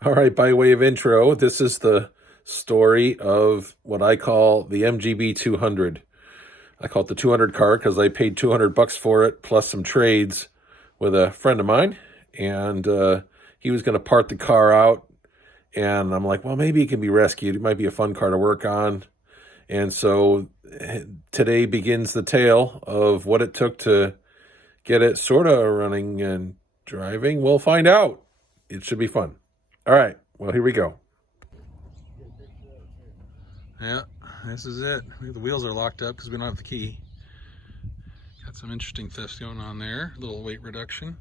All right, by way of intro, this is the story of what I call the MGB 200. I call it the 200 car because I paid $200 for it plus some trades with a friend of mine, and he was going to part the car out. And I'm like, well, maybe it can be rescued. It might be a fun car to work on. And so today begins the tale of what it took to get it sort of running and driving. We'll find out. It should be fun. All right. Well, here we go. Yeah, this is it. The wheels are locked up because we don't have the key. Got some interesting thefts going on there. A little weight reduction.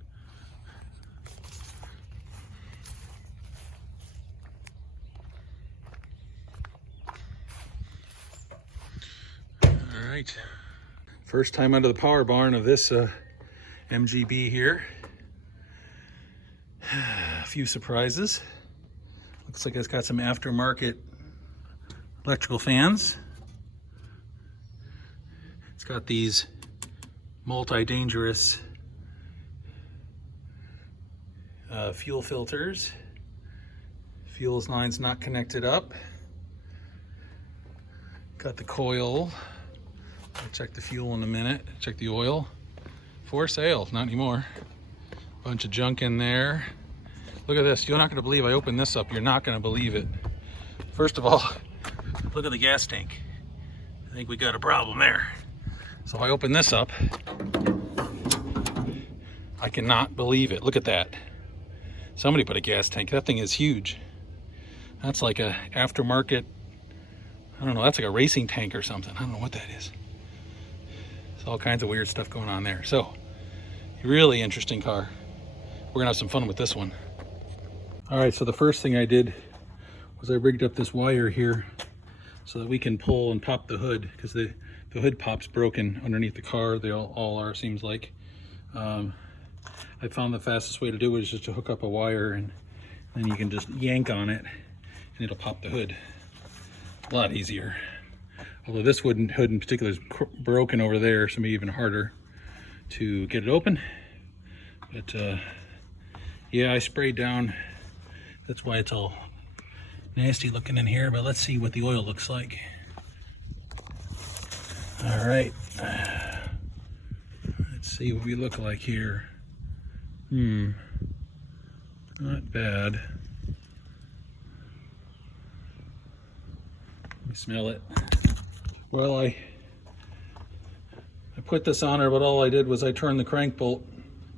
All right. First time under the power barn of this MGB here. A few surprises. Looks like it's got some aftermarket electrical fans. It's got these multi-dangerous fuel filters. Fuel line's not connected up. Got the coil. I'll check the fuel in a minute. Check the oil. For sale, not anymore. Bunch of junk in there. Look at this. You're not going to believe I opened this up. You're not going to believe it. First of all, look at the gas tank. I think we got a problem there. So if I open this up, I cannot believe it. Look at that. Somebody put a gas tank. That thing is huge. That's like a aftermarket, I don't know, that's like a racing tank or something. I don't know what that is. There's all kinds of weird stuff going on there. So, really interesting car. We're gonna have some fun with this one. All right, so the first thing I did was I rigged up this wire here so that we can pull and pop the hood, because the hood pop's broken underneath the car. They all are, seems like. I found the fastest way to do it is just to hook up a wire, and then you can just yank on it and it'll pop the hood. A lot easier. Although this hood in particular is broken over there, so maybe even harder to get it open. But yeah, I sprayed down. That's why it's all nasty looking in here, but let's see what the oil looks like. All right. Let's see what we look like here. Not bad. Let me smell it. Well, I put this on her, but all I did was I turned the crank bolt.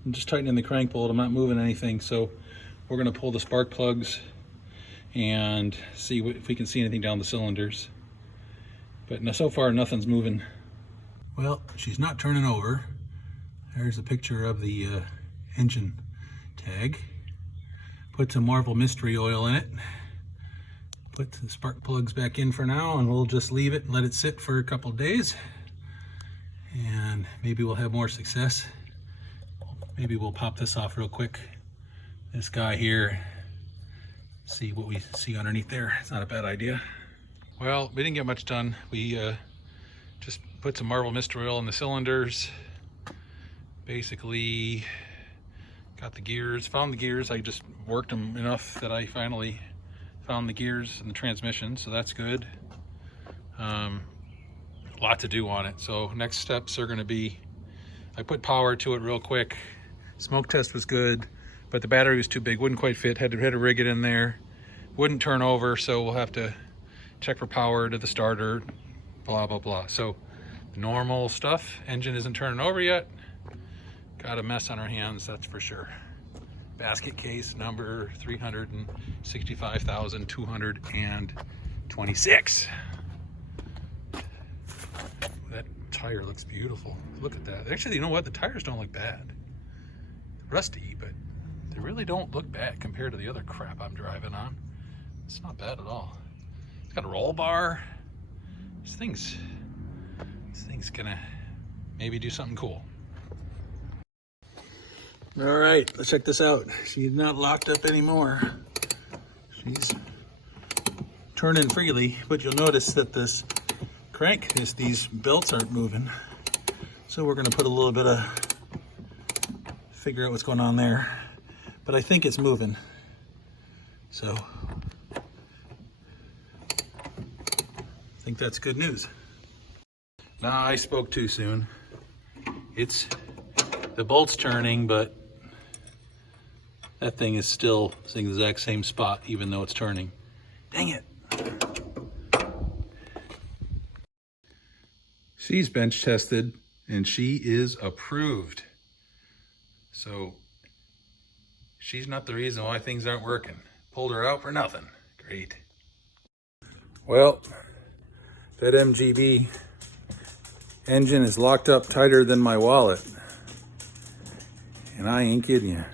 I'm just tightening the crank bolt. I'm not moving anything. So we're going to pull the spark plugs and see if we can see anything down the cylinders. But no, so far nothing's moving. Well, she's not turning over. There's a picture of the engine tag. Put some Marvel Mystery Oil in it. Put the spark plugs back in for now, and we'll just leave it and let it sit for a couple days. And maybe we'll have more success. Maybe we'll pop this off real quick. This guy here. See what we see underneath there. It's not a bad idea. Well, we didn't get much done. We just put some Marvel Mystery Oil in the cylinders. Basically, got the gears, found the gears. I just worked them enough that I finally found the gears and the transmission, so that's good. A lot to do on it. So next steps are going to be, I put power to it real quick. Smoke test was good, but the battery was too big, wouldn't quite fit. Had to rig it in there. Wouldn't turn over, so we'll have to check for power to the starter, blah, blah, blah. So normal stuff. Engine isn't turning over yet. Got a mess on our hands, that's for sure. Basket case number 365,226. That tire looks beautiful. Look at that. Actually, you know what? The tires don't look bad. Rusty, but they really don't look bad compared to the other crap I'm driving on. It's not bad at all. It's got a roll bar. This thing's gonna maybe do something cool. All right, let's check this out. She's not locked up anymore. She's turning freely, but you'll notice that this crank, these belts aren't moving. So we're gonna put a little bit of, figure out what's going on there. But I think it's moving. So I think that's good news. Nah, I spoke too soon. It's the bolt's turning, but that thing is still in the exact same spot, even though it's turning. Dang it. She's bench tested and she is approved. So she's not the reason why things aren't working. Pulled her out for nothing. Great. Well, that MGB engine is locked up tighter than my wallet. And I ain't kidding you.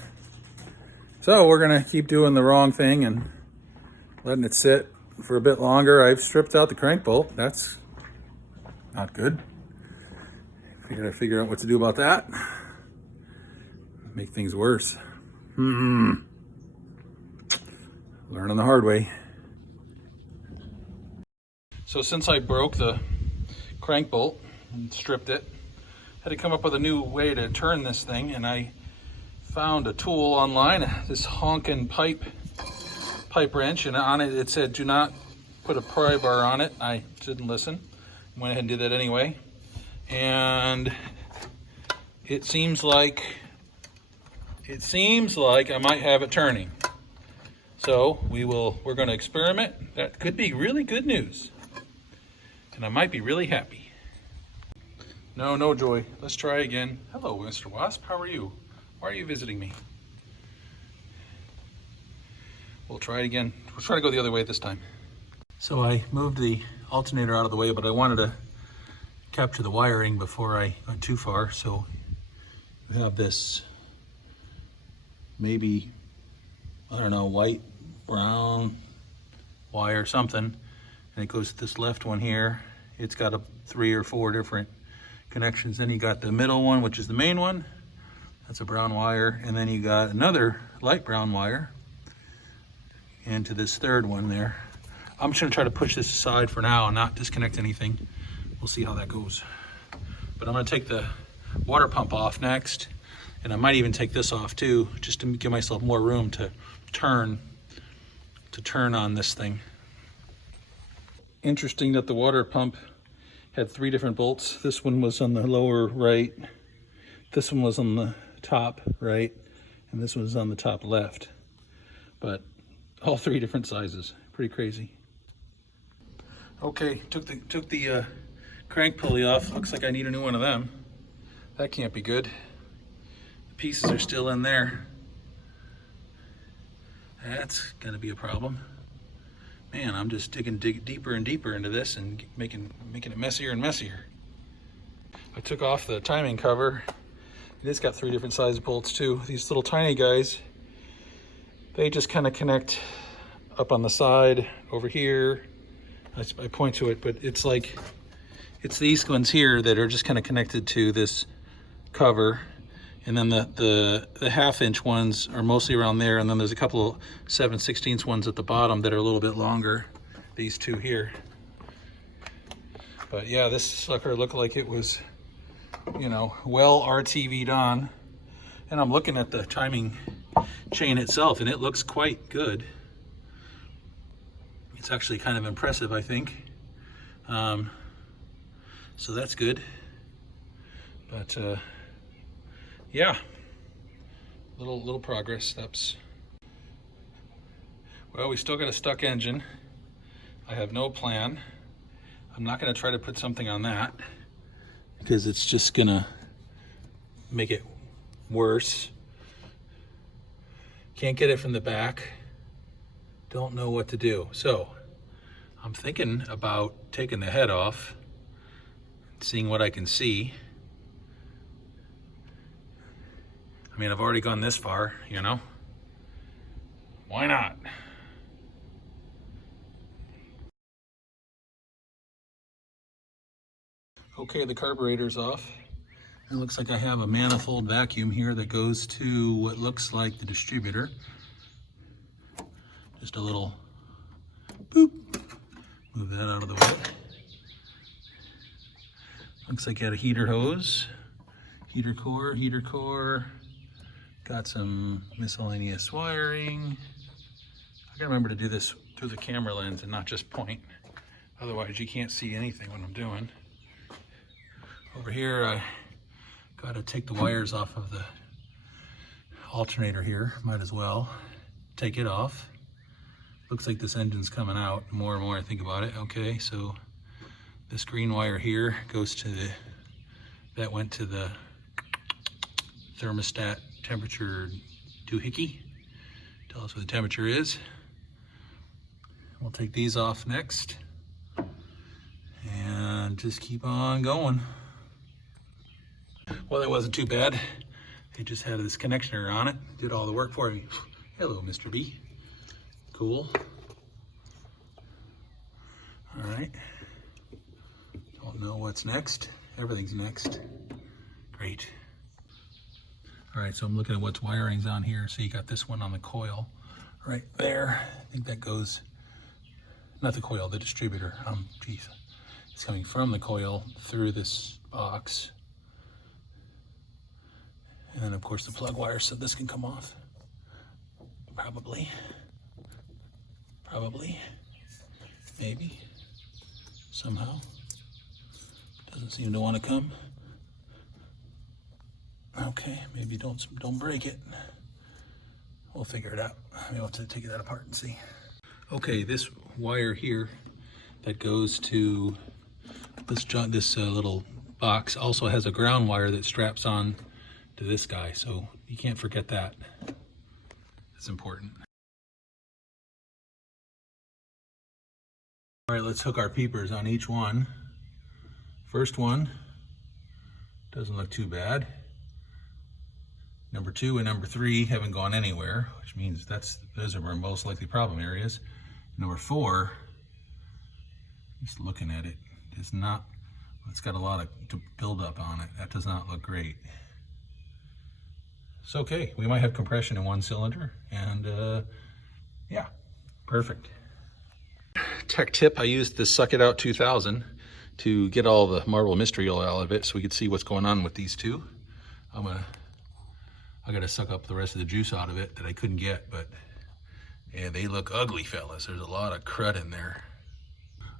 So we're gonna keep doing the wrong thing and letting it sit for a bit longer. I've stripped out the crank bolt. That's not good. I gotta figure out what to do about that. Make things worse. Learn on the hard way. So since I broke the crank bolt and stripped it, I had to come up with a new way to turn this thing, and I found a tool online, this honkin' pipe wrench, and on it it said do not put a pry bar on it. I didn't listen. Went ahead and did that anyway. And it seems like I might have it turning. So we're going to experiment. That could be really good news. And I might be really happy. No joy. Let's try again. Hello, Mr. Wasp. How are you? Why are you visiting me? We'll try it again. We'll try to go the other way this time. So I moved the alternator out of the way, but I wanted to capture the wiring before I went too far. So we have this maybe, I don't know, white, brown wire, something. And it goes to this left one here. It's got 3 or 4 different connections. Then you got the middle one, which is the main one. That's a brown wire. And then you got another light brown wire into this third one there. I'm just gonna try to push this aside for now and not disconnect anything. We'll see how that goes. But I'm gonna take the water pump off next, and I might even take this off too, just to give myself more room to turn on this thing. Interesting that the water pump had 3 different bolts. This one was on the lower right, this one was on the top right, and this one was on the top left. But all 3 different sizes. Pretty crazy. Okay, took the crank pulley off. Looks like I need a new one of them. That can't be good. The pieces are still in there. That's gonna be a problem. Man, I'm just digging deeper and deeper into this and making it messier and messier. I took off the timing cover. It's got 3 different size bolts too. These little tiny guys, they just kind of connect up on the side over here. I point to it, but it's these ones here that are just kind of connected to this cover. And then the 1/2 inch ones are mostly around there. And then there's a couple of 7/16 ones at the bottom that are a little bit longer. These 2 here. But yeah, this sucker looked like it was, you know, well RTV'd on. And I'm looking at the timing chain itself, and it looks quite good. It's actually kind of impressive, I think. So that's good. But yeah, little progress steps. Well, we still got a stuck engine. I have no plan. I'm not going to try to put something on that because it's just going to make it worse. Can't get it from the back. Don't know what to do. So I'm thinking about taking the head off, seeing what I can see. I mean, I've already gone this far, you know? Why not? Okay, the carburetor's off. It looks like I have a manifold vacuum here that goes to what looks like the distributor. Just a little boop. Move that out of the way. Looks like I got a heater hose, heater core. Got some miscellaneous wiring. gotta remember to do this through the camera lens and not just point. Otherwise you can't see anything what I'm doing. Over here I gotta take the wires off of the alternator here. Might as well take it off. Looks like this engine's coming out more and more I think about it. Okay, so this green wire here goes to the, that went to the thermostat temperature doohickey. Tell us what the temperature is. We'll take these off next and just keep on going. Well, that wasn't too bad. It just had this connectioner on it. Did all the work for me. Hello, Mr. B. Cool. All right. Don't know what's next. Everything's next. Great. All right, so I'm looking at what's wiring's on here. So you got this one on the coil right there. I think that goes, not the coil, the distributor. Geez. It's coming from the coil through this box. And then of course the plug wire, so this can come off. Probably. Maybe. Somehow. Doesn't seem to want to come. Okay, maybe don't break it. We'll figure it out. Maybe we'll have to take that apart and see. Okay, this wire here that goes to this little box also has a ground wire that straps on to this guy, so you can't forget that. It's important. All right, let's hook our peepers on each one. First one doesn't look too bad. Number 2 and number 3 haven't gone anywhere, which means those are our most likely problem areas. Number 4, just looking at it, is not, it's got a lot of buildup on it. That does not look great. It's okay. We might have compression in one cylinder, and yeah, perfect. Tech tip, I used the Suck It Out 2000 to get all the marble mystery oil out of it so we could see what's going on with these two. I gotta suck up the rest of the juice out of it that I couldn't get, but yeah, they look ugly, fellas. There's a lot of crud in there.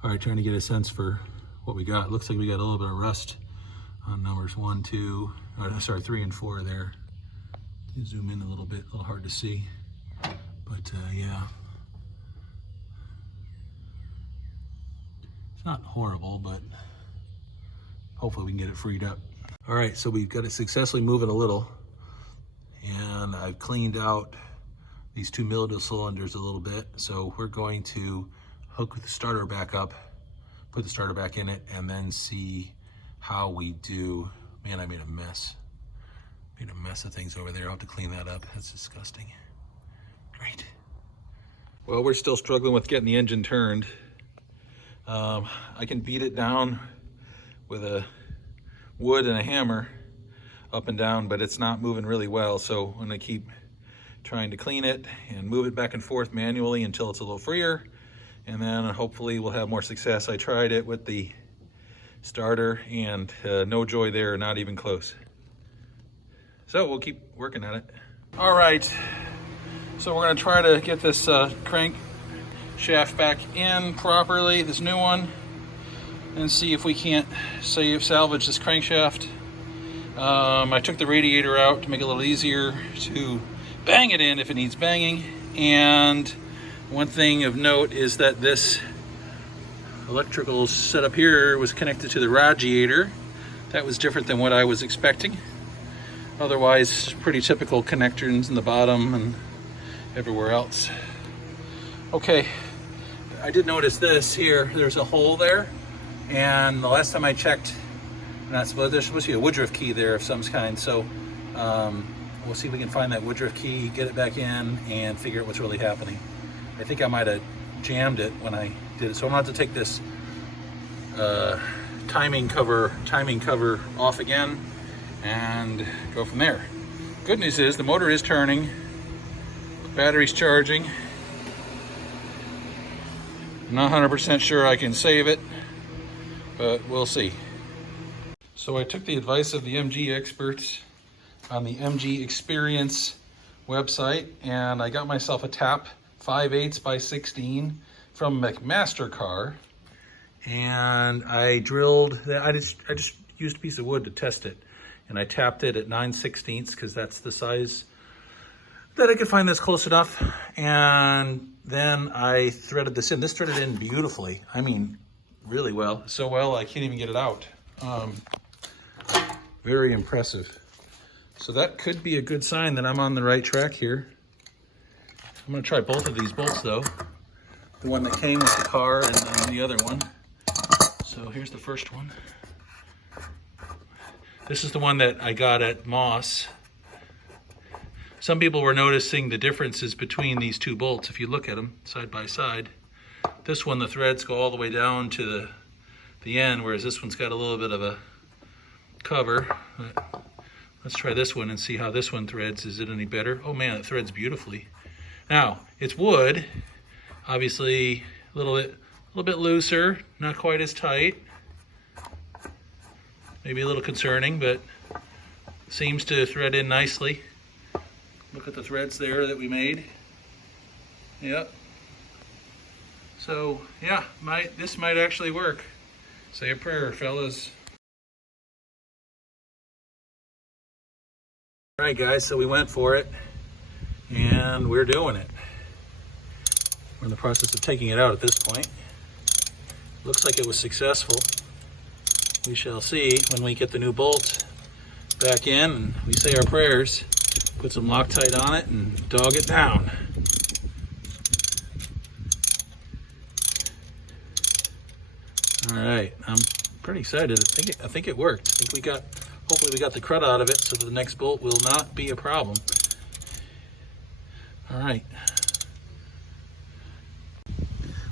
All right, trying to get a sense for what we got. Looks like we got a little bit of rust on numbers 1, 2, sorry, 3 and 4 there. Zoom in a little bit, a little hard to see, but yeah. It's not horrible, but hopefully we can get it freed up. All right, so we've got to successfully move it a little, and I've cleaned out these 2 mildew cylinders a little bit. So we're going to hook the starter back up, put the starter back in it, and then see how we do. Man, I made a mess. Made a mess of things over there. I'll have to clean that up. That's disgusting. Great. Well, we're still struggling with getting the engine turned. I can beat it down with a wood and a hammer up and down, but it's not moving really well. So I'm gonna keep trying to clean it and move it back and forth manually until it's a little freer. And then hopefully we'll have more success. I tried it with the starter and no joy there, not even close. So we'll keep working at it. All right, so we're gonna try to get this crank shaft back in properly, this new one, and see if we can't salvage this crankshaft. I took the radiator out to make it a little easier to bang it in if it needs banging. And one thing of note is that this electrical setup here was connected to the radiator. That was different than what I was expecting. Otherwise, pretty typical connectors in the bottom and everywhere else. Okay, I did notice this here. There's a hole there, and the last time I checked, there's supposed to be a Woodruff key there of some kind. So we'll see if we can find that Woodruff key, get it back in, and figure out what's really happening. I think I might have jammed it when I did it, so I'm gonna have to take this timing cover off again and go from there. Good news is the motor is turning, the battery's charging. I'm not 100% sure I can save it, but we'll see. So I took the advice of the MG experts on the MG Experience website, and I got myself a tap 5/8 by 16 from McMaster-Carr, and I drilled. I just used a piece of wood to test it, and I tapped it at 9/16 because that's the size that I could find that's close enough. And then I threaded this in. This threaded in beautifully. I mean, really well. So well, I can't even get it out. Very impressive. So that could be a good sign that I'm on the right track here. I'm gonna try both of these bolts though. The one that came with the car and then the other one. So here's the first one. This is the one that I got at Moss. Some people were noticing the differences between these two bolts if you look at them side by side. This one, the threads go all the way down to the end, whereas this one's got a little bit of a cover. Let's try this one and see how this one threads. Is it any better? Oh man, it threads beautifully. Now, it's wood, obviously a little bit looser, not quite as tight. Maybe a little concerning, but seems to thread in nicely. Look at the threads there that we made. Yep. So yeah, this might actually work. Say a prayer, fellas. All right, guys, so we went for it, and we're doing it. We're in the process of taking it out at this point. Looks like it was successful. We shall see when we get the new bolt back in and we say our prayers. Put some Loctite on it and dog it down. All right, I'm pretty excited. I think it worked. Hopefully we got the crud out of it so that the next bolt will not be a problem. All right.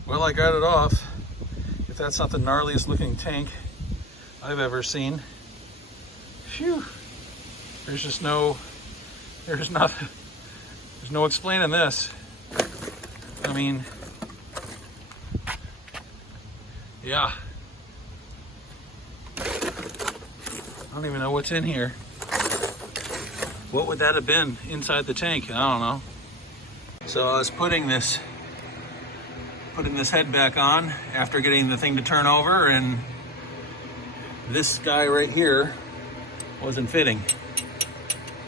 Well, I got it off. If that's not the gnarliest looking tank I've ever seen. Phew. There's no explaining this. I mean, yeah. I don't even know what's in here. What would that have been inside the tank? I don't know. So I was putting this head back on after getting the thing to turn over, and this guy right here wasn't fitting.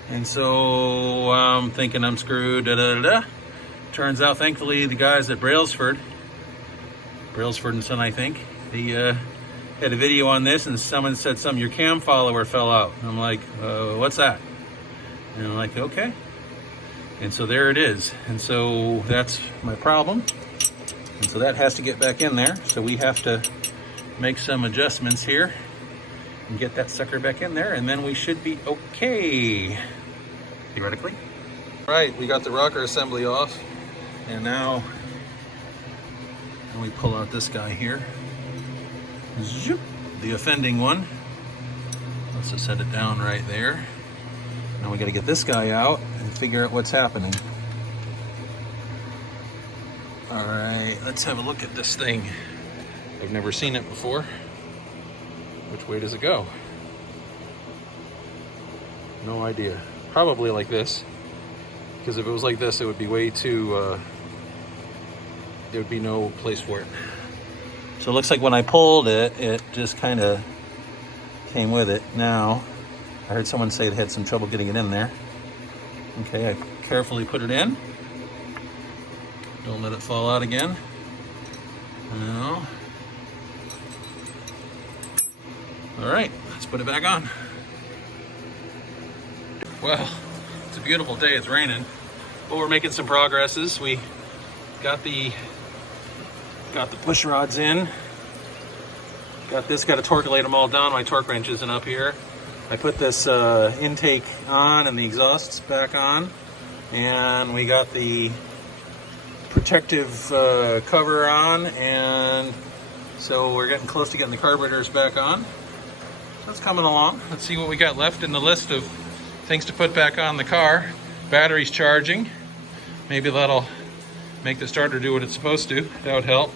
And so I'm thinking I'm screwed, Turns out, thankfully, the guys at Brailsford and Son, I think, they had a video on this, and someone said your cam follower fell out. And I'm like, what's that? And I'm like, okay. And so there it is. And so that's my problem. And so that has to get back in there. So we have to make some adjustments here and get that sucker back in there, and then we should be okay, theoretically. All right, we got the rocker assembly off, and now we pull out this guy here. Zoop, the offending one. Let's just set it down right there. Now we got to get this guy out and figure out what's happening. All right, let's have a look at this thing. I've never seen it before. Which way does it go? No idea. Probably like this. Because if it was like this, it would be way too, there would be no place for it. So it looks like when I pulled it, it just kind of came with it. Now, I heard someone say they had some trouble getting it in there. Okay, I carefully put it in. Don't let it fall out again. No. All right, let's put it back on. Well, it's a beautiful day. It's raining, but we're making some progresses. We got the push rods in. Got to torquelate them all down. My torque wrench isn't up here. I put this intake on and the exhausts back on, and we got the protective cover on, and so we're getting close to getting the carburetors back on. That's coming along. Let's see what we got left in the list of things to put back on the car. Battery's charging. Maybe that'll make the starter do what it's supposed to. That would help.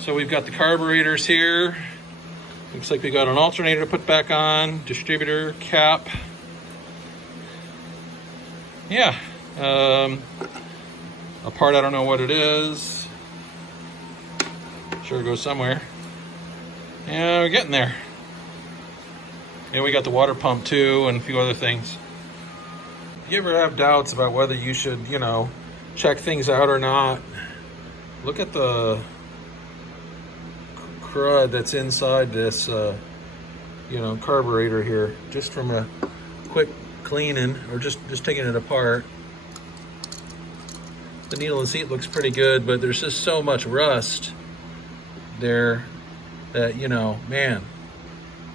So we've got the carburetors here. Looks like we got an alternator to put back on, distributor, cap. Yeah. a part, I don't know what it is. Sure it goes somewhere. Yeah, we're getting there. And we got the water pump too, and a few other things. If you ever have doubts about whether you should, you know, check things out or not, look at the crud that's inside this, you know, carburetor here. Just from a quick cleaning, or just taking it apart. The needle and seat looks pretty good, but there's just so much rust there that, you know, man,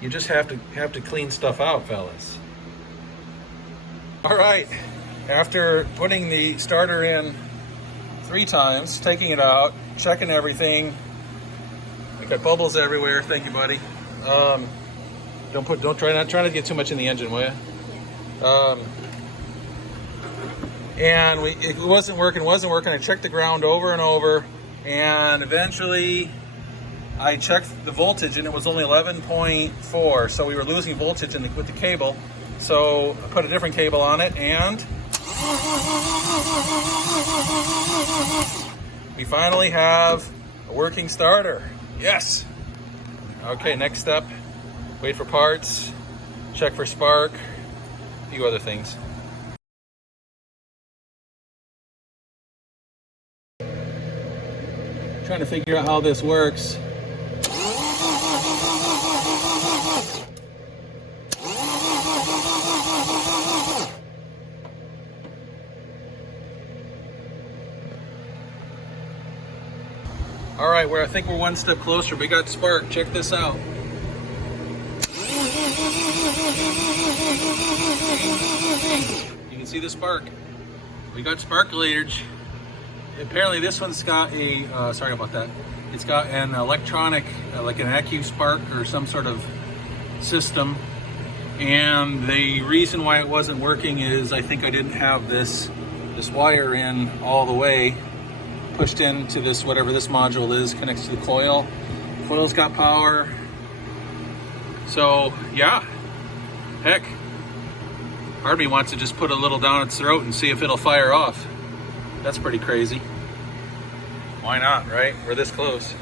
you just have to clean stuff out, fellas. All right, after putting the starter in 3 times, taking it out, checking everything. I got bubbles everywhere. Thank you, buddy. Don't try not to get too much in the engine, will you? And it wasn't working. I checked the ground over and over, and eventually I checked the voltage, and it was only 11.4. So we were losing voltage with the cable. So I put a different cable on it, and we finally have a working starter. Yes. Okay, next step, wait for parts, check for spark, a few other things. Trying to figure out how this works. All right, I think we're one step closer. We got spark. Check this out. You can see the spark. We got sparkulators. Apparently this one's got a, sorry about that. It's got an electronic, like an AccuSpark or some sort of system. And the reason why it wasn't working is I think I didn't have this wire in all the way, pushed into this, whatever this module is, connects to the coil. Coil's got power. So yeah, heck, part of me wants to just put a little down its throat and see if it'll fire off. That's pretty crazy. Why not, right? We're this close.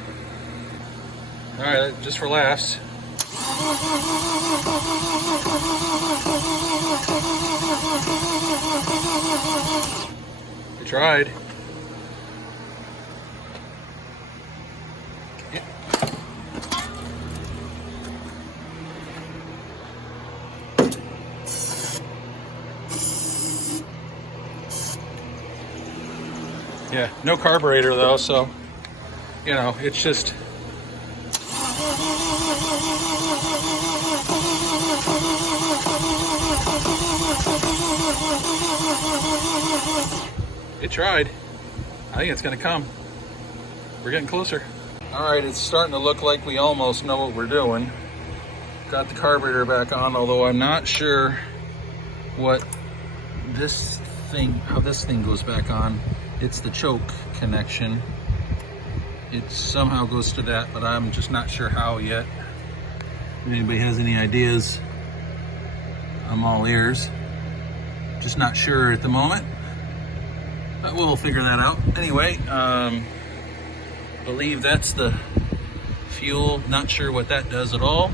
All right, just for laughs. We tried. Yeah, no carburetor though, so, you know, it's just. It tried. I think it's gonna come. We're getting closer. All right, it's starting to look like we almost know what we're doing. Got the carburetor back on, although I'm not sure what this thing, how this thing goes back on. It's the choke connection. It somehow goes to that, but I'm just not sure how yet. If anybody has any ideas, I'm all ears. Just not sure at the moment, but we'll figure that out. Anyway, believe that's the fuel. Not sure what that does at all.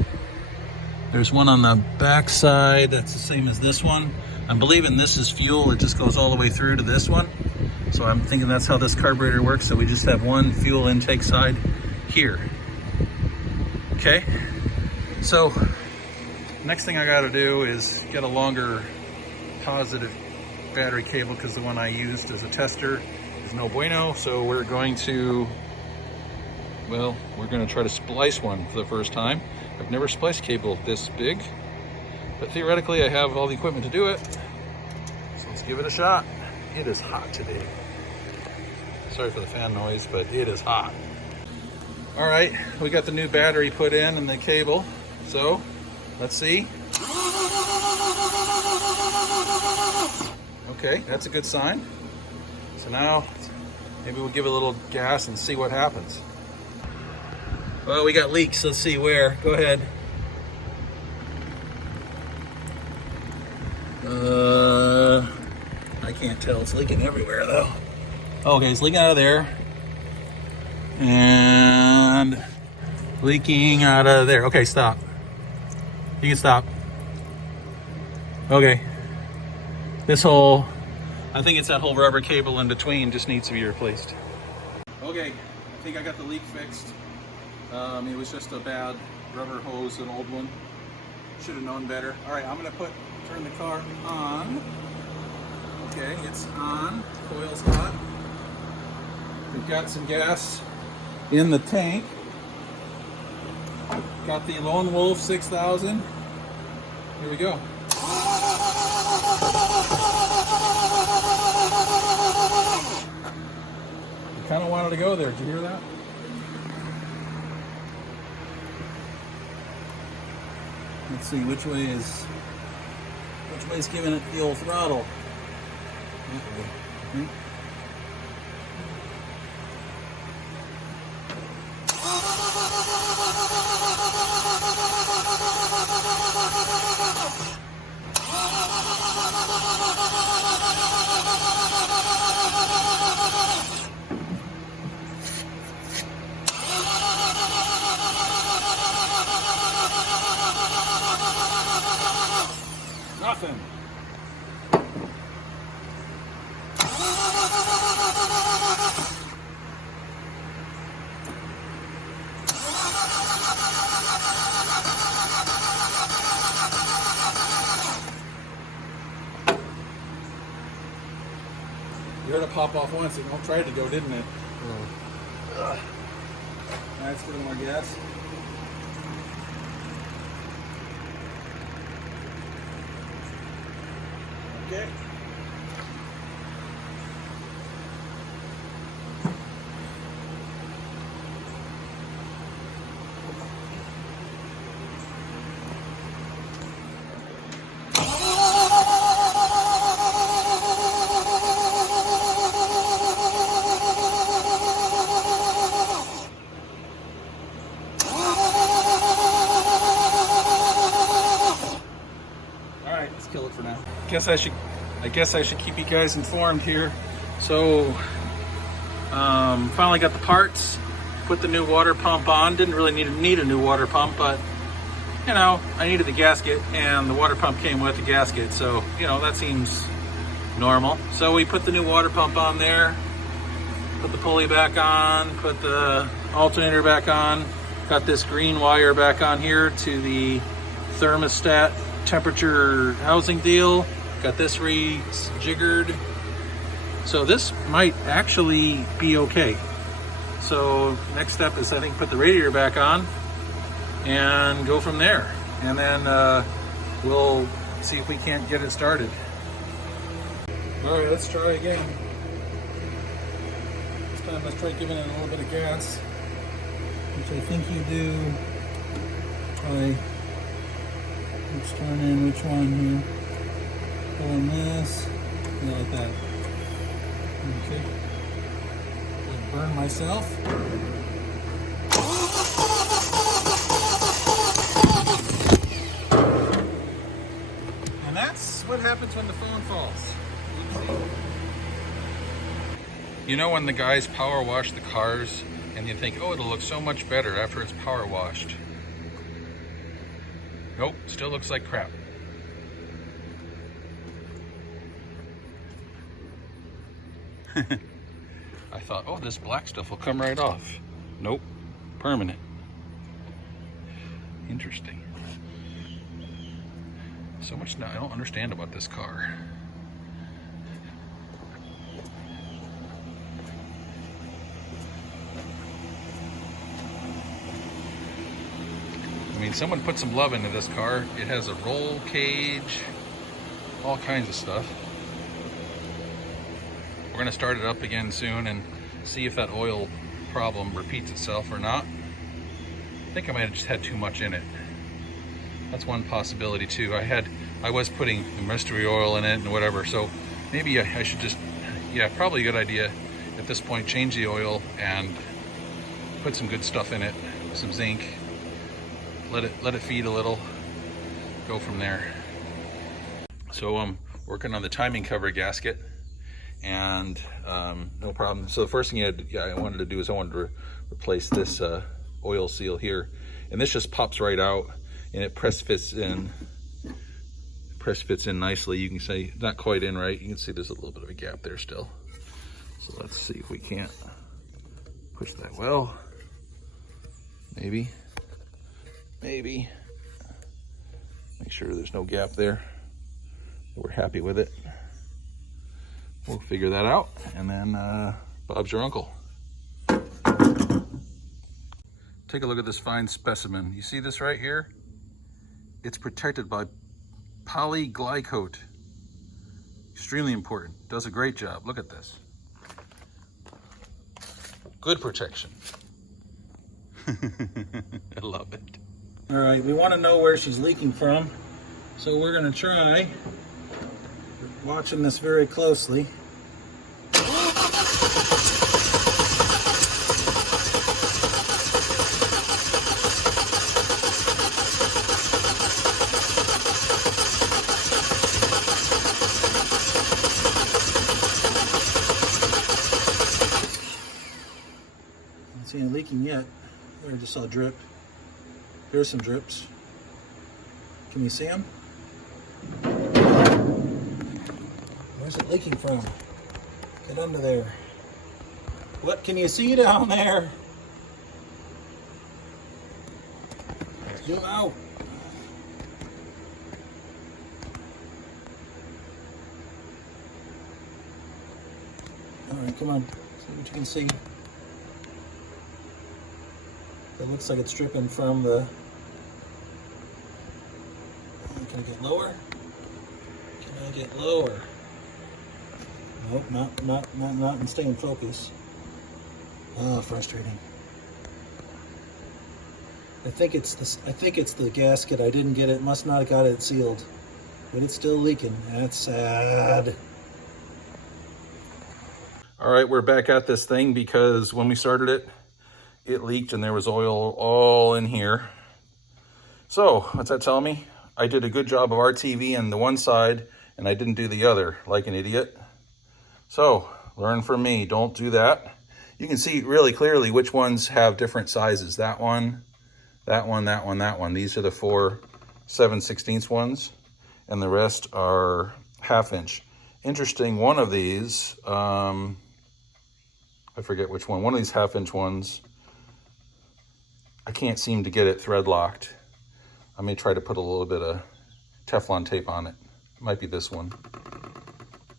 There's one on the back side that's the same as this one. I'm believing this is fuel. It just goes all the way through to this one. So I'm thinking that's how this carburetor works. So we just have one fuel intake side here. Okay. So next thing I got to do is get a longer positive battery cable, because the one I used as a tester is no bueno. So we're going to try to splice one for the first time. I've never spliced cable this big, but theoretically I have all the equipment to do it. So let's give it a shot. It is hot today. Sorry for the fan noise, but it is hot. All right, we got the new battery put in and the cable. So let's see. Okay, that's a good sign. So now maybe we'll give it a little gas and see what happens. Well, we got leaks. Let's see where. Go ahead. I can't tell. It's leaking everywhere though. Okay, it's leaking out of there. And leaking out of there. Okay, stop. You can stop. Okay. This whole, I think it's that whole rubber cable in between just needs to be replaced. Okay, I think I got the leak fixed. It was just a bad rubber hose, an old one. Should have known better. All right, I'm gonna turn the car on. Okay, it's on, coil's hot. We've got some gas in the tank. Got the Lone Wolf 6000. Here we go. You kind of wanted to go there. Did you hear that? Let's see which way is giving it the old throttle. Nothing. You heard it pop off once. It tried to go, didn't it? Oh. Let's put in more gas. Okay. Kill it for now. I guess I should keep you guys informed here. So finally got the parts, put the new water pump on. Didn't really need a new water pump, but you know, I needed the gasket and the water pump came with the gasket, so you know, that seems normal. So we put the new water pump on there, put the pulley back on, put the alternator back on, got this green wire back on here to the thermostat temperature housing deal. Got this rejiggered. So this might actually be okay. So next step is, I think, put the radiator back on and go from there. And then we'll see if we can't get it started. All right, let's try again. This time let's try giving it a little bit of gas, which I think you do. Let's turn in which one here. Pulling this. Yeah, like that. Okay. Just burn myself. And that's what happens when the phone falls. You know when the guys power wash the cars and you think, oh, it'll look so much better after it's power washed. Nope, still looks like crap. I thought, oh, this black stuff will come right off. Nope, permanent. Interesting. So much now I don't understand about this car. I mean, someone put some love into this car. It has a roll cage, all kinds of stuff. We're gonna start it up again soon and see if that oil problem repeats itself or not. I think I might have just had too much in it. That's one possibility too. I was putting the mystery oil in it and whatever, so maybe I should just, yeah, probably a good idea at this point, change the oil and put some good stuff in it, some zinc. Let it feed a little, go from there. So I'm working on the timing cover gasket, and no problem. So the first thing I wanted to do is I wanted to replace this oil seal here, and this just pops right out, and it press fits in nicely. You can see not quite in right. You can see there's a little bit of a gap there still. So let's see if we can't push that well. Maybe. Make sure there's no gap there. We're happy with it. We'll figure that out, and then Bob's your uncle. Take a look at this fine specimen. You see this right here? It's protected by polyglycoat. Extremely important. Does a great job. Look at this. Good protection. I love it. All right, we want to know where she's leaking from, so we're going to try watching this very closely. Don't see any leaking yet. I just saw a drip. Here's some drips. Can you see them? Where's it leaking from? Get under there. What can you see down there? Zoom out. All right, come on. See what you can see. It looks like it's dripping from the... Can I get lower? Can I get lower? Nope, not and stay in focus. Oh, frustrating. I think it's the gasket. I didn't get it. Must not have got it sealed. But it's still leaking. That's sad. All right, we're back at this thing because when we started it, it leaked and there was oil all in here. So, what's that telling me? I did a good job of RTV on the one side and I didn't do the other, like an idiot. So, learn from me, don't do that. You can see really clearly which ones have different sizes. That one, that one, that one, that one. These are the 4 7/16 ones, and the rest are 1/2 inch. Interesting, one of these, I forget which one. One of these 1/2 inch ones, I can't seem to get it thread locked. I may try to put a little bit of Teflon tape on it. It might be this one.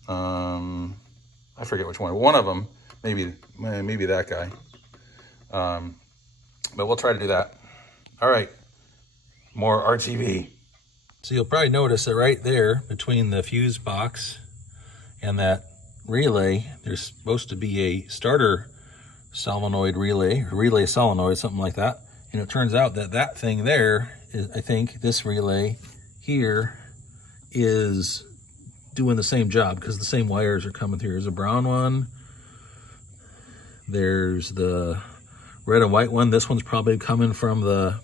I forget which one. One of them, maybe that guy. But we'll try to do that. All right, more RTV. So you'll probably notice that right there between the fuse box and that relay, there's supposed to be a starter solenoid relay, or relay solenoid, something like that. And it turns out that that thing there is, I think this relay here is doing the same job because the same wires are coming through. There's a brown one. There's the red and white one. This one's probably coming from the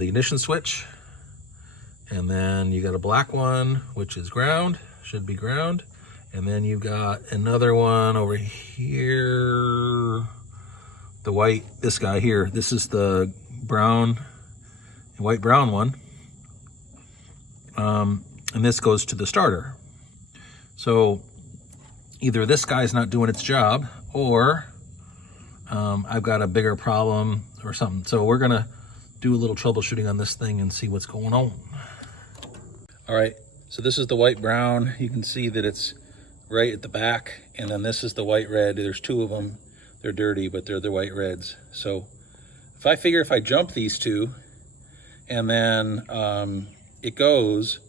ignition switch. And then you got a black one, which is ground, should be ground. And then you've got another one over here. The white, this guy here, this is the brown, white brown one. And this goes to the starter. So either this guy's not doing its job, or I've got a bigger problem or something. So we're gonna do a little troubleshooting on this thing and see what's going on. All right, so this is the white brown. You can see that it's right at the back, and then this is the white red. There's 2 of them. They're dirty, but they're the white reds. So if I figure if I jump these 2 and then it goes,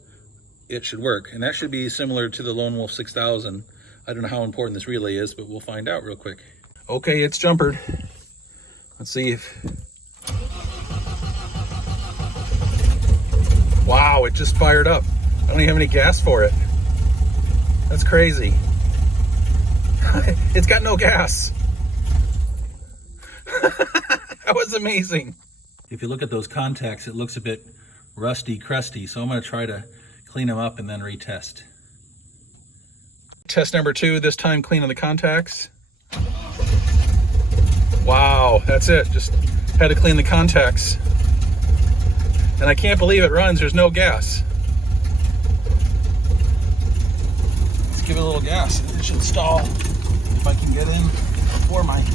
it should work. And that should be similar to the Lone Wolf 6000. I don't know how important this relay is, but we'll find out real quick. Okay, it's jumpered. Let's see if... Wow, it just fired up. I don't even have any gas for it. That's crazy. It's got no gas. That was amazing. If you look at those contacts, it looks a bit rusty, crusty, so I'm going to try to clean them up and then retest. Test number 2, this time cleaning the contacts. Wow, that's it. Just had to clean the contacts. And I can't believe it runs. There's no gas. Let's give it a little gas. It should stall if I can get in before my...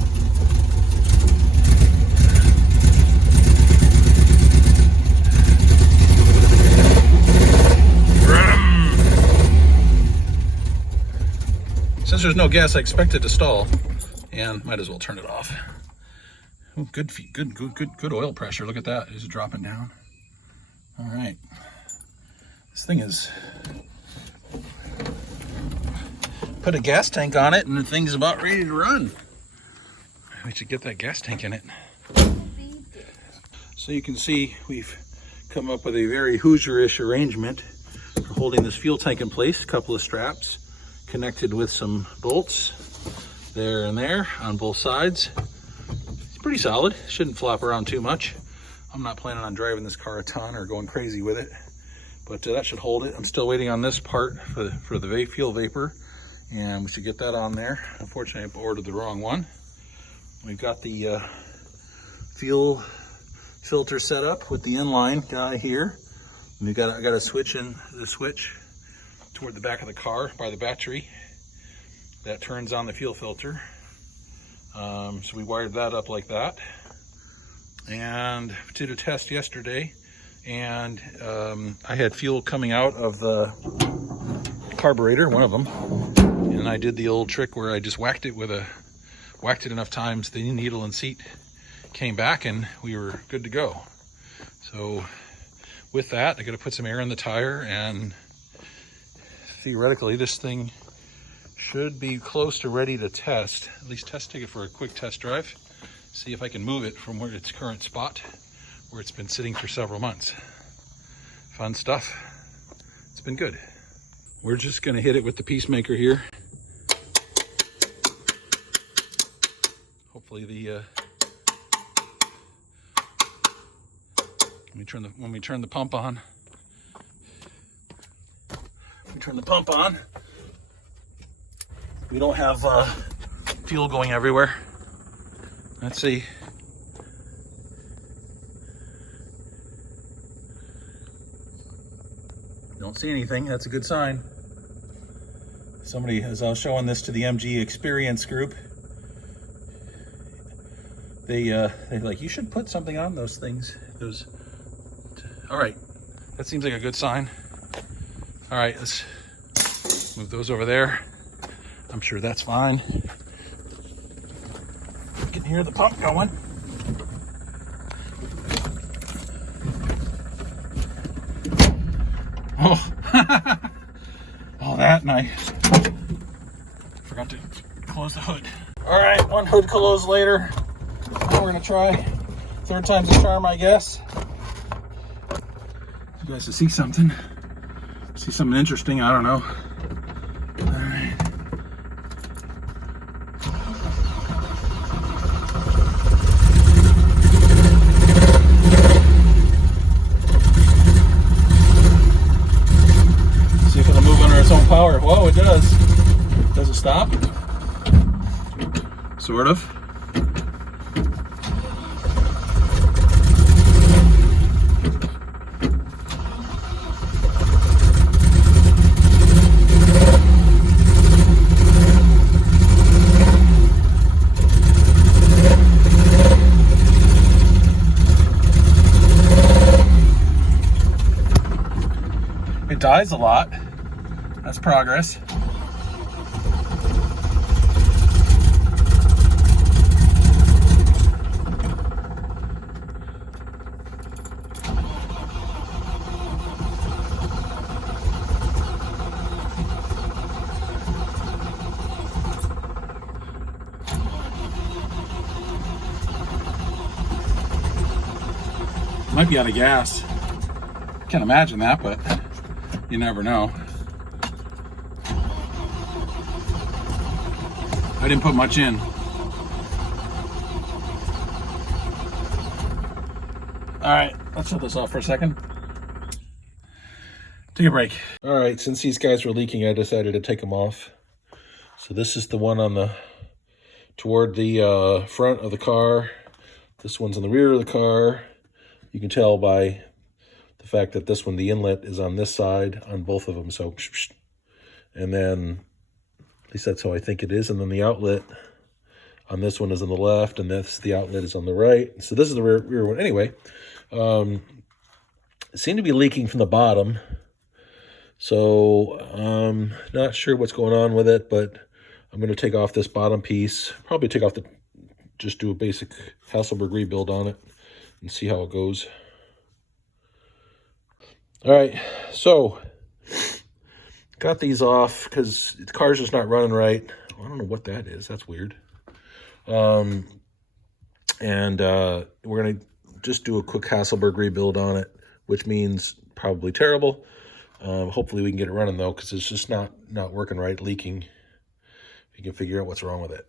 Since there's no gas, I expect it to stall, and might as well turn it off. Oh, good oil pressure. Look at that. It's dropping down. All right. This thing is... Put a gas tank on it, and the thing's about ready to run. We should get that gas tank in it. So you can see we've come up with a very Hoosier-ish arrangement for holding this fuel tank in place. A couple of straps connected with some bolts there and there on both sides. It's pretty solid. Shouldn't flop around too much. I'm not planning on driving this car a ton or going crazy with it, but that should hold it. I'm still waiting on this part for the fuel vapor, and we should get that on there. Unfortunately, I ordered the wrong one. We've got the fuel filter set up with the inline guy here. And I got to switch in the switch toward the back of the car by the battery. That turns on the fuel filter. So we wired that up like that. And did a test yesterday, and I had fuel coming out of the carburetor, one of them, and I did the old trick where I just whacked it enough times the needle and seat came back, and we were good to go. So with that, I got to put some air in the tire, and theoretically this thing should be close to ready to test. At least take it for a quick test drive. See if I can move it from its current spot, where it's been sitting for several months. Fun stuff. It's been good. We're just gonna hit it with the Peacemaker here. Hopefully when we turn the pump on, we don't have fuel going everywhere. Let's see. Don't see anything. That's a good sign. Somebody, as I was showing this to the MG experience group, they're like, you should put something on those things. All right, that seems like a good sign. All right, let's move those over there. I'm sure that's fine. You can hear the pump going. Oh, all that, and I forgot to close the hood. All right, one hood closed later. Now we're gonna try. Third time's a charm, I guess. You guys to see something interesting, I don't know. All right. See if it'll move under its own power. Whoa, it does. Does it stop? Sort of. It dies a lot. That's progress. Might be out of gas. Can't imagine that, but you never know. I didn't put much in. All right, let's shut this off for a second. Take a break. All right, since these guys were leaking, I decided to take them off. So this is the one on the toward the front of the car. This one's on the rear of the car. You can tell by the fact that this one, the inlet is on this side on both of them. So, and then at least that's how I think it is. And then the outlet on this one is on the left, and the outlet is on the right. So this is the rear one. Anyway, it seemed to be leaking from the bottom. So not sure what's going on with it, but I'm going to take off this bottom piece. Probably take off just do a basic Hasselberg rebuild on it and see how it goes. All right, so got these off because the car's just not running right. I don't know what that is. That's weird. And we're going to just do a quick Hasselberg rebuild on it, which means probably terrible. Hopefully we can get it running, though, because it's just not working right, leaking. You can figure out what's wrong with it.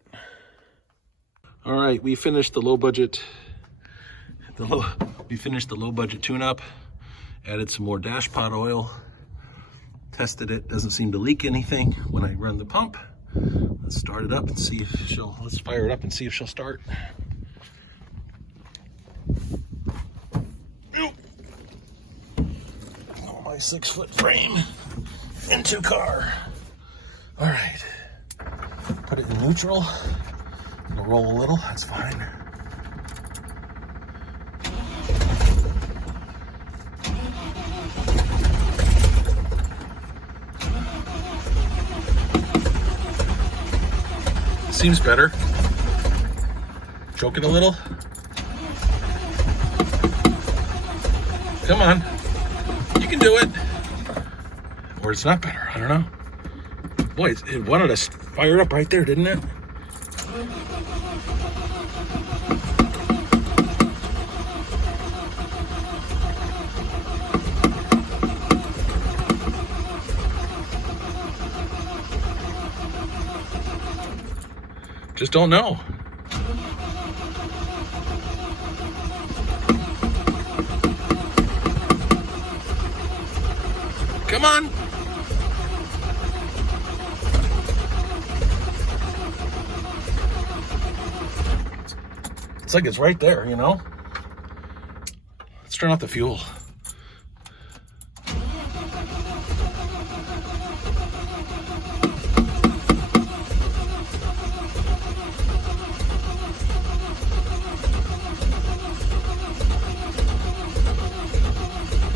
All right, we finished the low budget tune-up. Added some more dash pot oil. Tested it, doesn't seem to leak anything when I run the pump. Let's start it up and see if let's fire it up and see if she'll start. Oh, my 6-foot frame into car. All right, put it in neutral. It'll roll a little, that's fine. Seems better. Choke it a little. Come on. You can do it. Or it's not better. I don't know. Boy, it wanted us fire up right there, didn't it? Just don't know. Come on. It's like it's right there, you know? Let's turn off the fuel.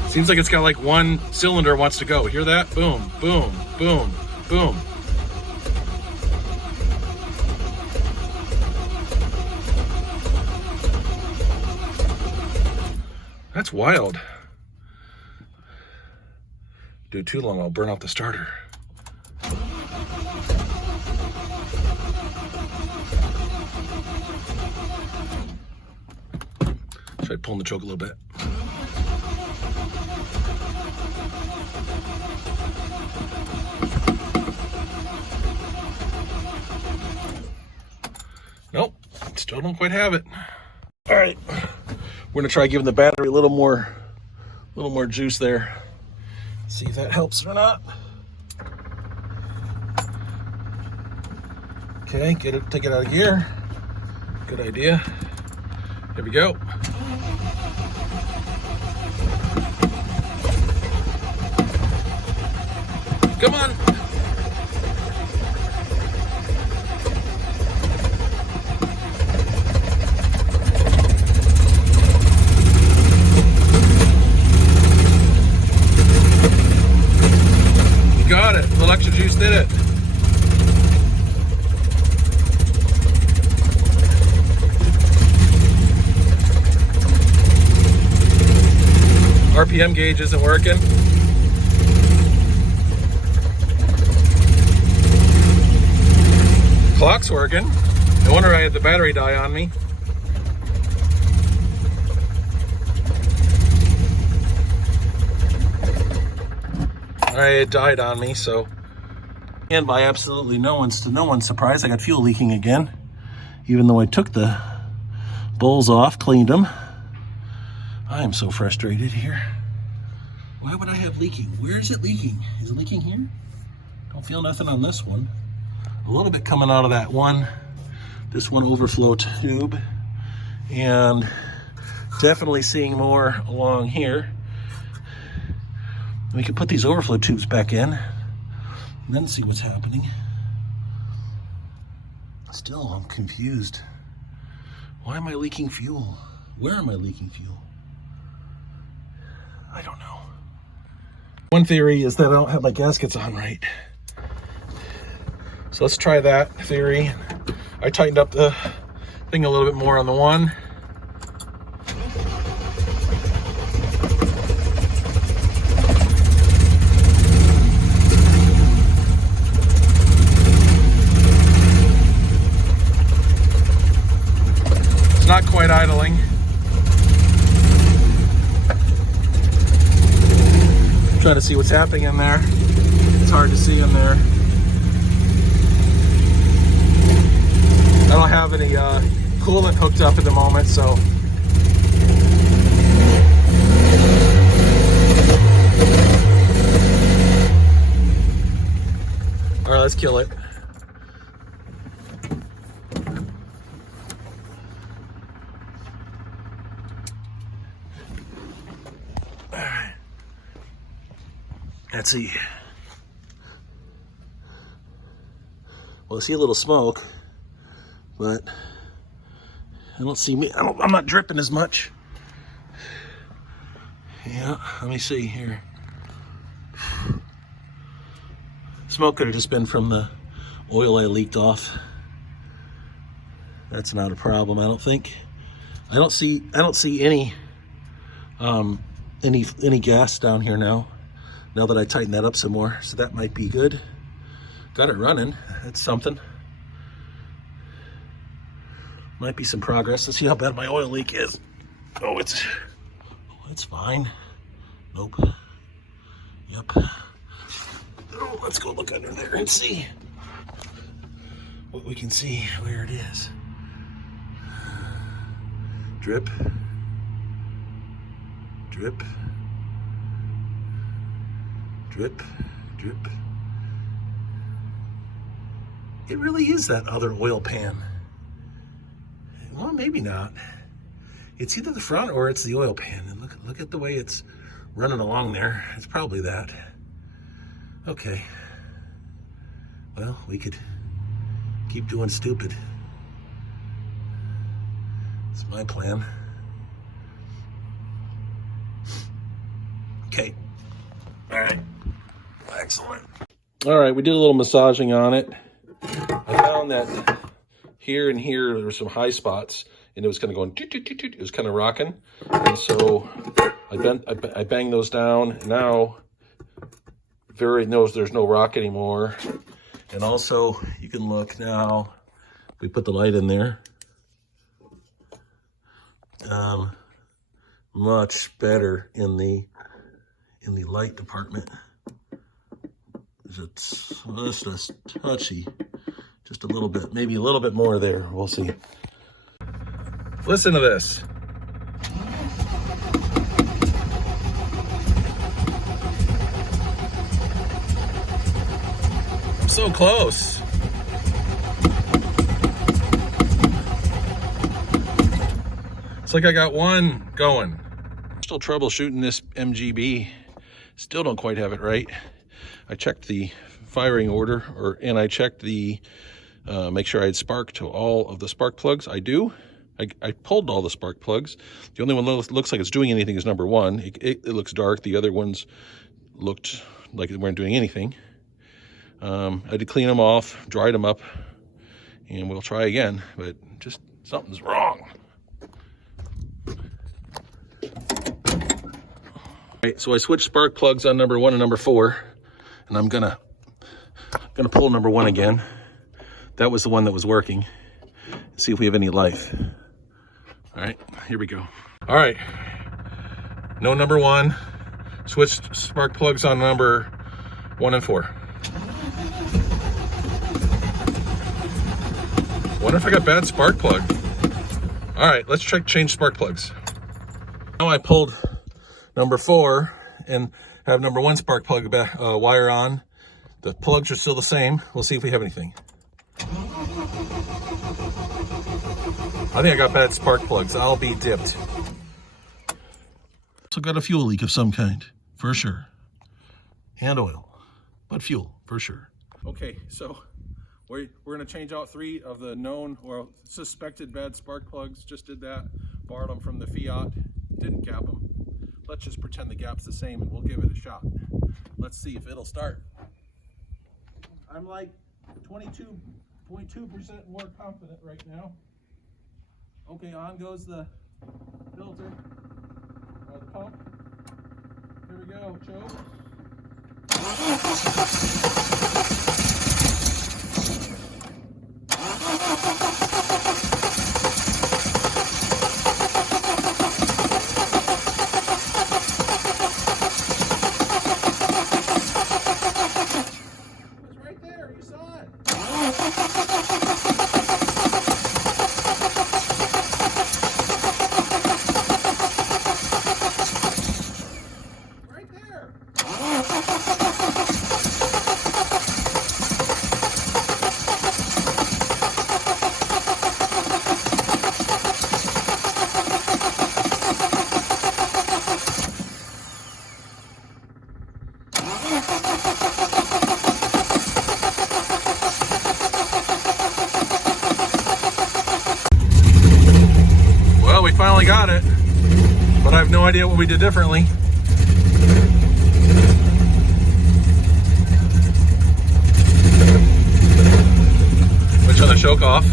Seems like it's got like one cylinder wants to go. Hear that? Boom, boom, boom, boom. That's wild. Do it too long, I'll burn out the starter. Try pulling the choke a little bit. Nope, still don't quite have it. All right, we're gonna try giving the battery a little more juice there. See if that helps or not. Okay, take it out of gear. Good idea. Here we go. Come on. Got it. The extra juice did it. RPM gauge isn't working. Clock's working. No wonder I had the battery die on me. Alright, it died on me, so. And by absolutely no one's surprise, I got fuel leaking again. Even though I took the bowls off, cleaned them. I am so frustrated here. Why would I have leaking? Where is it leaking? Is it leaking here? Don't feel nothing on this one. a little bit coming out of that one, this one overflow tube, and definitely seeing more along here. We can put these overflow tubes back in and then see what's happening. Still, I'm confused. Why am I leaking fuel? Where am I leaking fuel? I don't know. One theory is that I don't have my gaskets on right. So let's try that theory. I tightened up the thing a little bit more on the one. It's not quite idling. Try to see what's happening in there. It's hard to see in there. I don't have any coolant hooked up at the moment, so. All right, let's kill it. All right. Let's see. Well, I see a little smoke, but I don't see me. I'm not dripping as much. Yeah, let me see here. Smoke could have just been from the oil I leaked off. That's not a problem, I don't think. I don't see any gas down here now that I tighten that up some more, so that might be good. Got it running. That's something. Might be some progress. Let's see how bad my oil leak is. Oh, it's fine. Nope. Yep. Oh, let's go look under there and see what we can see where it is. Drip. Drip. Drip. Drip. It really is that other oil pan. Well, maybe not. It's either the front or it's the oil pan. And look at the way it's running along there. It's probably that. Okay. Well, we could keep doing stupid. It's my plan. Okay. All right. Excellent. All right, we did a little massaging on it. I found that here and here there were some high spots, and it was kind of going toot, toot, toot, toot. It was kind of rocking, and so I banged those down. Now it knows there's no rock anymore, and also you can look now. We put the light in there. Much better in the light department. It's just touchy. Just a little bit, maybe a little bit more there. We'll see. Listen to this. I'm so close. It's like I got one going. Still troubleshooting this MGB. Still don't quite have it right. I checked the firing order, and I checked the make sure I had spark to all of the spark plugs. I do. I pulled all the spark plugs. The only one that looks like it's doing anything is number one. It looks dark. The other ones looked like they weren't doing anything. I had to clean them off, dried them up, and we'll try again, but just something's wrong. All right, so I switched spark plugs on number 1 and number 4, and I'm gonna pull number 1 again. That was the one that was working. See if we have any life. All right, here we go. All right, no number 1. Switched spark plugs on number 1 and 4. Wonder if I got bad spark plug. All right, let's change spark plugs. Now I pulled number 4 and have number 1 spark plug wire on. The plugs are still the same. We'll see if we have anything. I think I got bad spark plugs. I'll be dipped. Also got a fuel leak of some kind, for sure. And oil, but fuel, for sure. Okay, so we're gonna change out 3 of the known or suspected bad spark plugs. Just did that, borrowed them from the Fiat, didn't gap them. Let's just pretend the gap's the same and we'll give it a shot. Let's see if it'll start. I'm like 22.2% more confident right now. Okay, on goes the filter, or the pump. Here we go, choke. It's right there, you saw it. Well, we finally got it, but I have no idea what we did differently. Let's turn the choke off.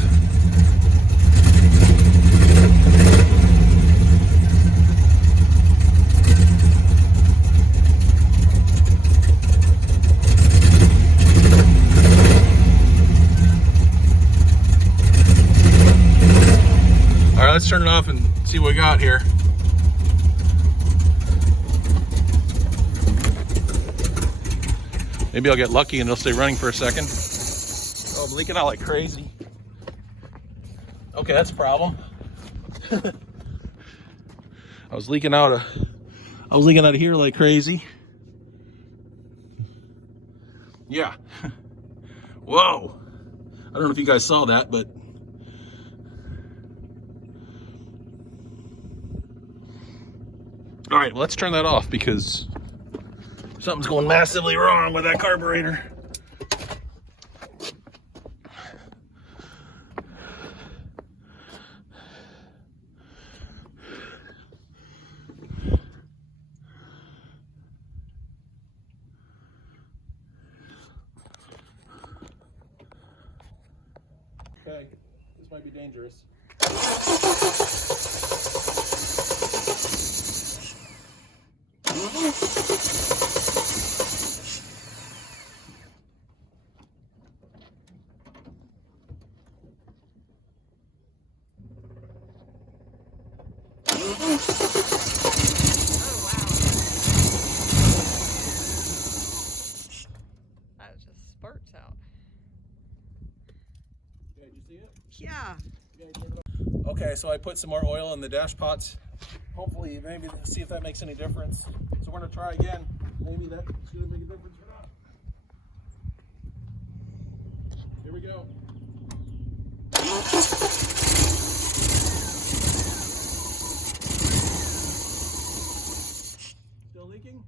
All right, let's turn it off and see what we got here. Maybe I'll get lucky and it'll stay running for a second. Oh, I'm leaking out like crazy. Okay, that's a problem. I was leaking out of here like crazy. Yeah. Whoa. I don't know if you guys saw that, but all right, let's turn that off because something's going massively wrong with that carburetor. Okay, this might be dangerous. That just spurts out. Okay, did you see it? Yeah. Okay, so I put some more oil in the dash pots. Hopefully, maybe see if that makes any difference. So we're gonna try again. Maybe that's gonna make a difference or not. Here we go. Still leaking?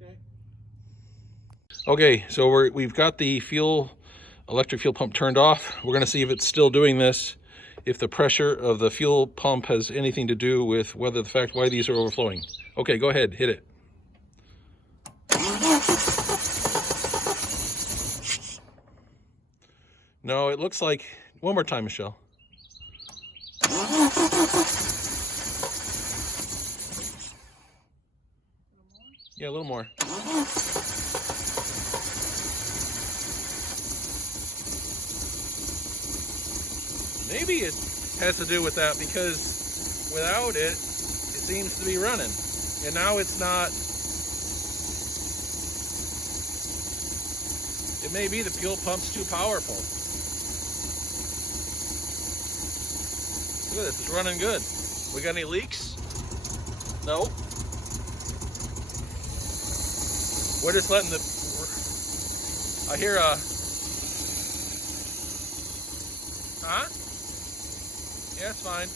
Okay. Okay, so we've got the electric fuel pump turned off. We're gonna see if it's still doing this, if the pressure of the fuel pump has anything to do with whether the fact why these are overflowing. Okay, go ahead, hit it. No, it looks like, one more time, Michelle. Yeah, a little more. Maybe it has to do with that because without it, it seems to be running. And now it's not. It may be the fuel pump's too powerful. Look at this, it's running good. We got any leaks? No. We're just letting I hear a, huh? Yeah, it's fine.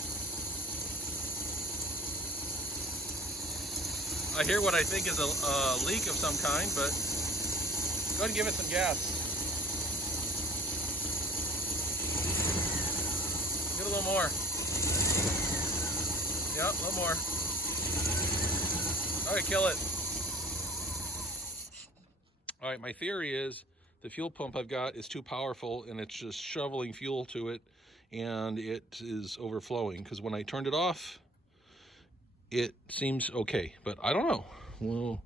I hear what I think is a leak of some kind, but go ahead and give it some gas. Get a little more. Yep, a little more. Okay, kill it. All right, my theory is the fuel pump I've got is too powerful and it's just shoveling fuel to it and it is overflowing, because when I turned it off, it seems okay, but I don't know. We'll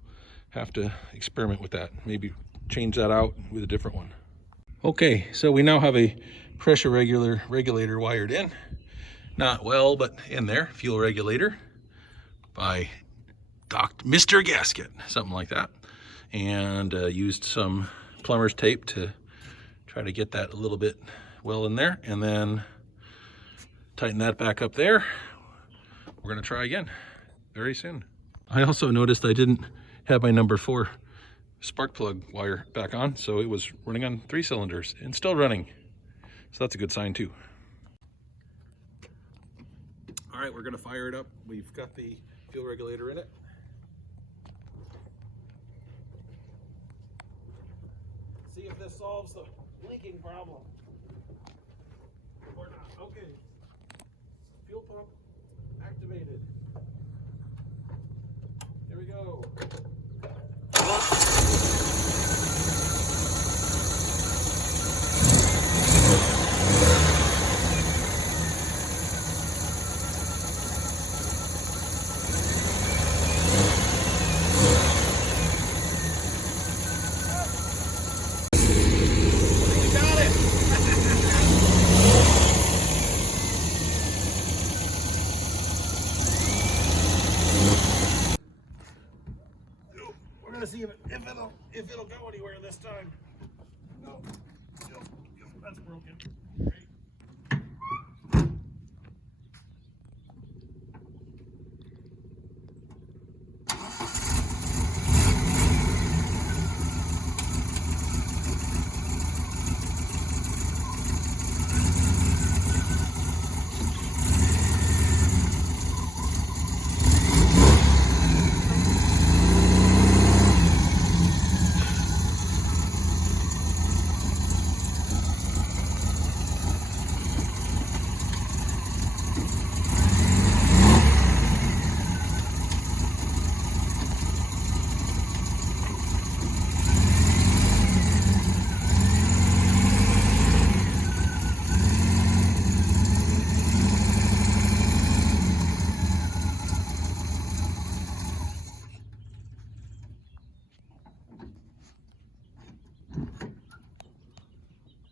have to experiment with that. Maybe change that out with a different one. Okay, so we now have a pressure regulator wired in. Not well, but in there. Fuel regulator by Mr. Gasket, something like that. And used some plumber's tape to try to get that a little bit well in there, and then tighten that back up there. We're gonna try again very soon. I also noticed I didn't have my number 4 spark plug wire back on, so it was running on 3 cylinders and still running. So that's a good sign too. All right, we're gonna fire it up. We've got the fuel regulator in it. See if this solves the leaking problem. Or not. Okay. Fuel pump activated. Here we go. See if it'll go anywhere this time. No, that's broken. Great.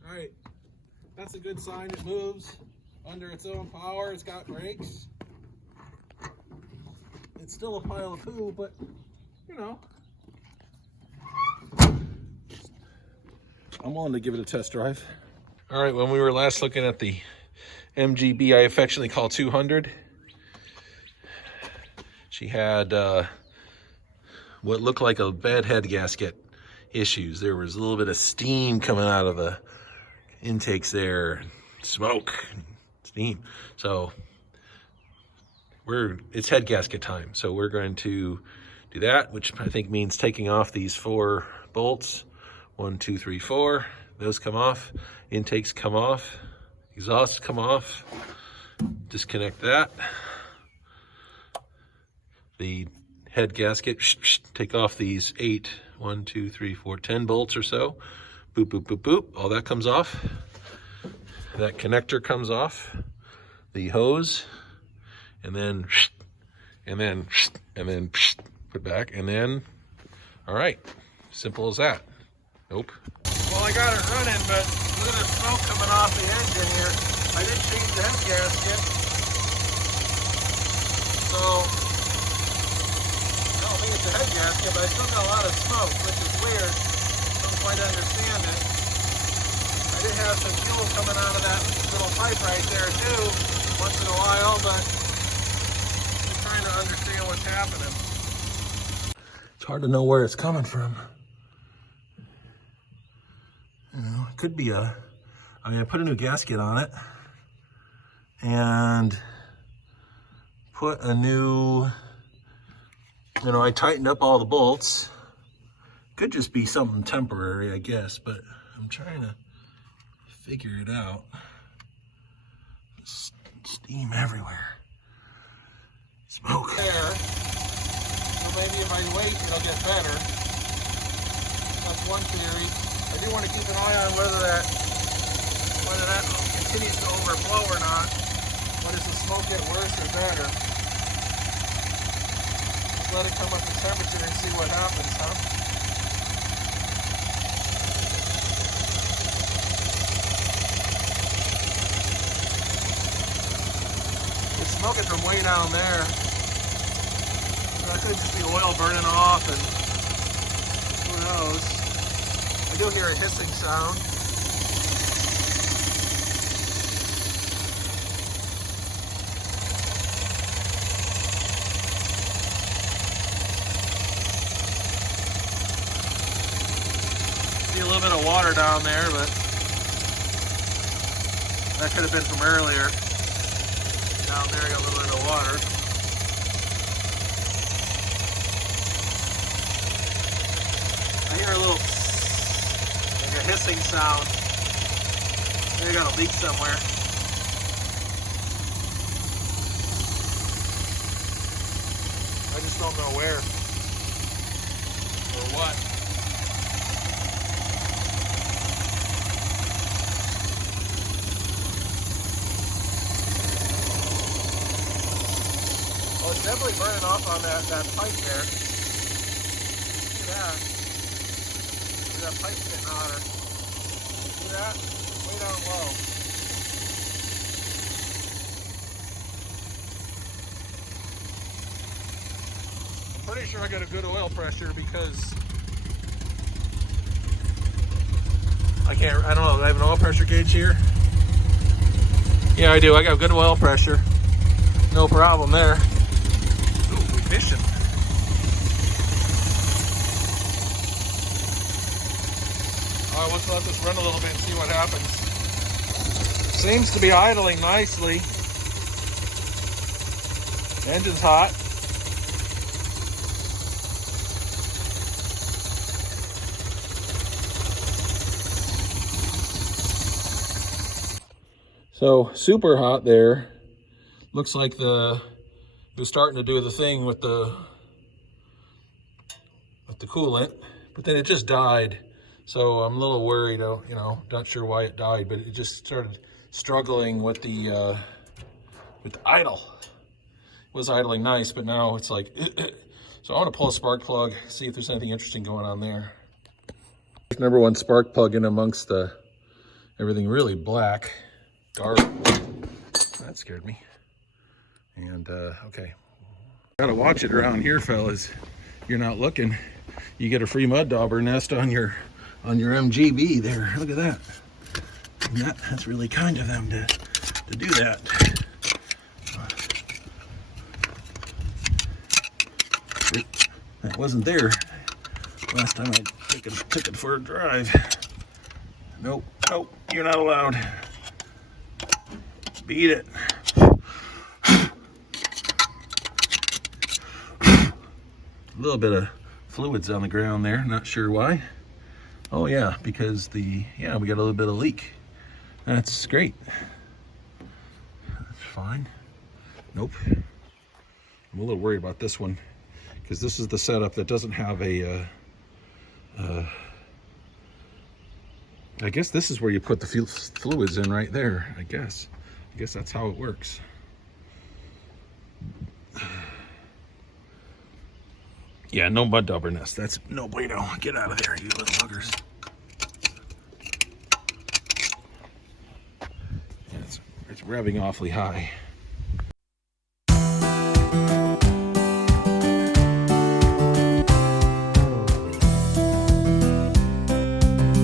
All right, that's a good sign. It moves under its own power. It's got brakes. It's still a pile of poo, but you know, I'm willing to give it a test drive. All right, when we were last looking at the MGB I affectionately call 200, she had what looked like a bad head gasket issues. There was a little bit of steam coming out of the intakes there, smoke, steam. So it's head gasket time. So we're going to do that, which I think means taking off these 4 bolts. 1, 2, 3, 4. Those come off. Intakes come off. Exhausts come off. Disconnect that. The head gasket. Take off these 8, 1, 2, 3, 4, 10 bolts or so. Boop, boop, boop, boop. All that comes off. That connector comes off. The hose, and then put back, and then, all right, simple as that. Nope. Well, I got it running, but look at the smoke coming off the engine here. I didn't change the head gasket, so I don't think it's a head gasket, but I still got a lot of smoke, which is weird. Don't quite understand it. I did have some fuel coming out of that little pipe right there too, once in a while, but I'm trying to understand what's happening. It's hard to know where it's coming from. You know, it could be I put a new gasket on it, and put a new, I tightened up all the bolts. Could just be something temporary, I guess, but I'm trying to figure it out. Steam everywhere. Smoke. There. So maybe if I wait, it'll get better. That's one theory. I do want to keep an eye on whether that continues to overflow or not. But does the smoke get worse or better? Just let it come up to temperature and see what happens, huh? It's smoking from way down there. That could just be oil burning off, and who knows? I do hear a hissing sound. See a little bit of water down there, but that could have been from earlier. Down there, got a little bit of water. I hear a little, like a hissing sound. Maybe I got a leak somewhere. I just don't know where or what. Oh, it's definitely burning off on that pipe there. Look at that. See that pipe's getting hotter. See that? Way down low. I'm pretty sure I got a good oil pressure because I don't know, do I have an oil pressure gauge here? Yeah, I do. I got good oil pressure. No problem there. Ooh, ignition. All right, let's let this run a little bit and see what happens. Seems to be idling nicely. Engine's hot. So super hot there. Looks like it was starting to do the thing with the coolant, but then it just died. So I'm a little worried, not sure why it died, but it just started struggling with the idle. It was idling nice, but now it's like, so I want to pull a spark plug, see if there's anything interesting going on there. Number one spark plug in amongst everything really black, dark. That scared me. And okay, gotta watch it around here, fellas. You're not looking, you get a free mud dauber nest on your MGB there. Look at that. And that's really kind of them to do that. That wasn't there last time I took it for a drive. Nope, you're not allowed. Beat it. A little bit of fluids on the ground there, not sure why. Oh yeah, because we got a little bit of leak. That's great. That's fine. Nope. I'm a little worried about this one because this is the setup that doesn't have a I guess this is where you put the fluids in right there, I guess that's how it works. Yeah, no mud dauber nest. That's no bueno. Get out of there, you little buggers. It's revving awfully high.